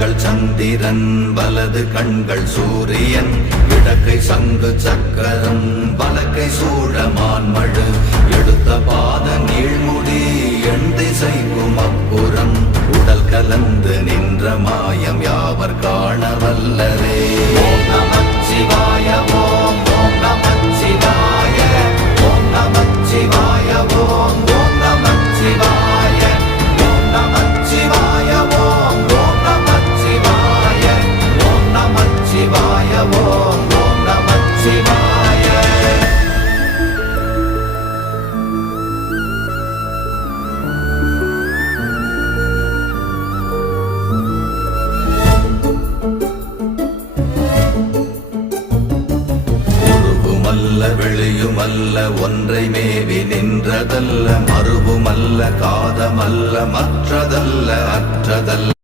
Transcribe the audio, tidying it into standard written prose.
கண்கள் சந்திரன் வலது கண்கள் சூரியன் இடக்கை சங்கு சக்கரம் வலக்கை சூழமான்மழு எடுத்த பாத நீழ்முடி எண் திசைக்கும் அப்புறம் உடல் கலந்து நின்ற மாயம் யாவர் காண வல்லரே. ஓம் நமச்சிவாய ஓம் ஓம் நமச்சிவாய ஓம் நமச்சிவாய ஓம் ஓம் நமச்சிவாய ஓம் நமச்சிவாய ஓம் ஓம் நமச்சிவாய ஓம் நமச்சிவாய ஓம் ஓம் நமச்சிவாய. வெளியுமல்ல ஒன்றை மேவி நின்றதல்ல மறுவுமல்ல காதமல்ல மற்றதல்ல அற்றதல்ல